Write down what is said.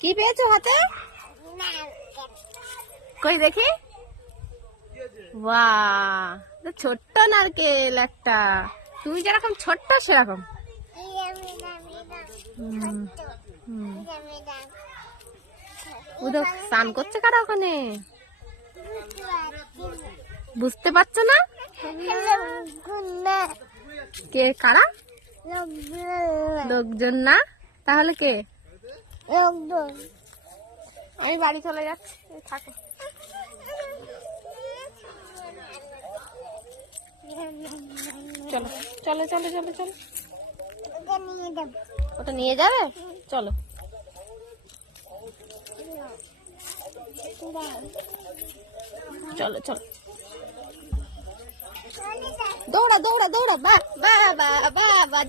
কি পেয়েছো হাতে? কই দেখি। বাহ, ছোট্ট নারকেল একটা। তুমি যেরকম ছোট্ট সেরকম। স্নান করছে কারা ওখানে? বুঝতে পারছো না? কে কারা? লোকজন না, তাহলে কে? আমি বাড়ি চলে যাচ্ছি, থাকো। চলো চলো চলো চলো চলো, ওটা নিয়ে যাবে, চলো। চলো চলো, দৌড়া দৌড়া দৌড়া, বা বা বা বা বা,